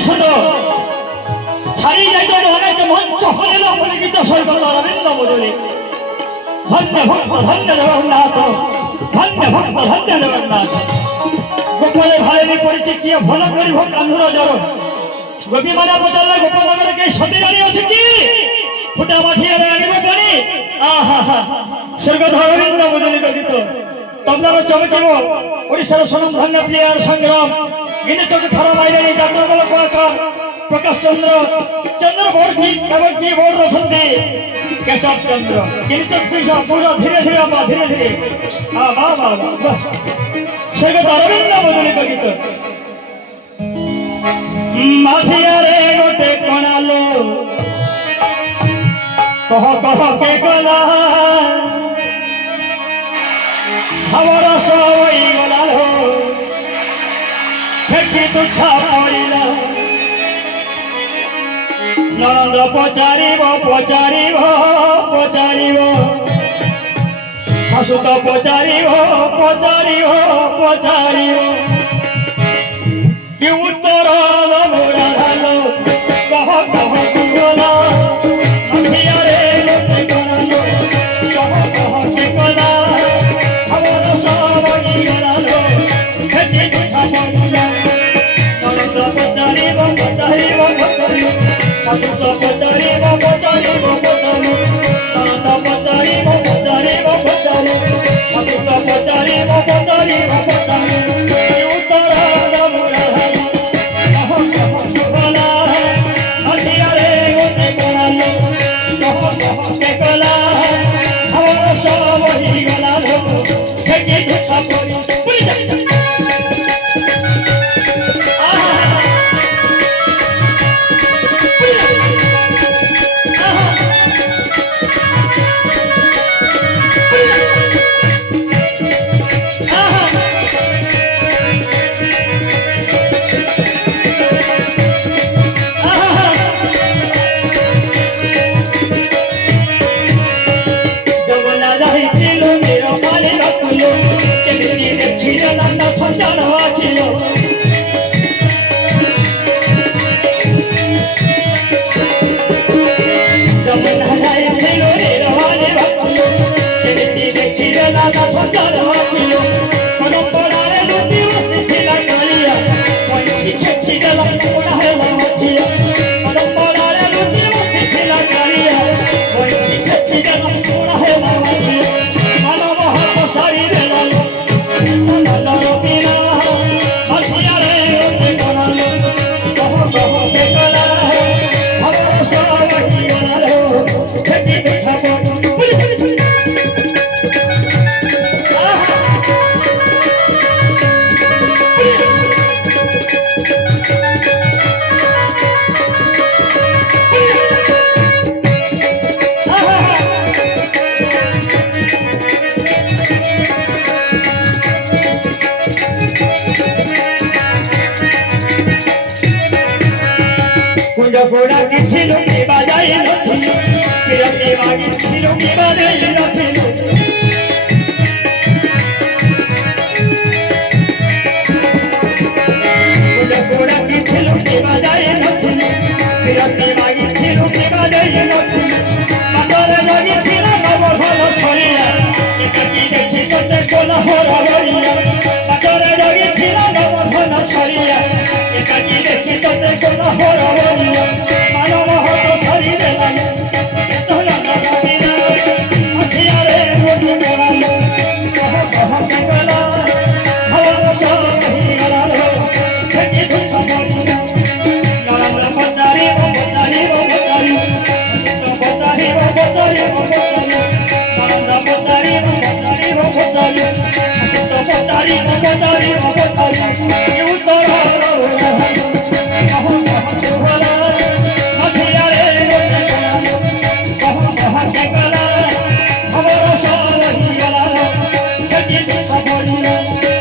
শুনো ছাড়ি যাইতে অনেক মঞ্চ হলে না বলে গীত সৈকত রবীন্দ্র মজুরি ধন্য ভক্ত ধন্য জগন্নাথ ধন্য ভক্ত ধন্য জগন্নাথ গোপালে ভাড়ে পড়েছে কি ভাল করিব কান্ধুর জর গোপী মানে পচারলে গোপাল নগরে কে সতী রানী আছে কি ফুটা মাঠিয়ে আনিব পানি আহা হা স্বর্গত রবীন্দ্র মজুরি গীত তবলার চমকিব ওড়িশার স্বনাম ধন্য প্লেয়ার সংগ্রাম গিনে চোখে ধরা মাইলে যাত্রা দল কলাকার প্রকাশ চন্দ্র চন্দ্র বড় এবং কি বড় রচন্তি কেশব চন্দ্র কিন্তু পুরো ধীরে ধীরে বা ধীরে ধীরে স্বর্গত রবীন্দ্র মজুরি গীত মাঠিয়ারে গোটে কণালো কহ কহ কে কলা আমার সবাই গলাল ফেকি তুচ্ছা পড়িল ননন্দ পচারিব পচারিব পচারিব শাশু তো পচারিব পচারিব পচারিব কি উত্তর রাধাল কহ কহ গলা আখিয়ারে কহ কহ কে কলা আমার সবাই গলাল ফেকি তুচ্ছা পড়িল ননন্দ পচারিব পচারিব পচারিব শাশু তো পচারিব পচারিব পচারিব ননন্দ পচারিব পচারিব পচারিব শাশু তো পচারিব পচারিব পচারিব উত্তর ঘোড়া কি ছিল কি বাজাই নথিল কিরতি মাগি ছিল কি বাজাই নথিল ঘোড়া কি ছিল কি বাজাই নথিল কিরতি মাগি ছিল কি বাজাই নথিল মাতরে লাগি ছিল নব ভালো ছড়িয়া কি দেখি কতে কোলা হরা বড়িয়া মাতরে লাগি ছিল নব ভালো ছড়িয়া কি দেখি কতে কোলা হরা বড়িয়া Thank you.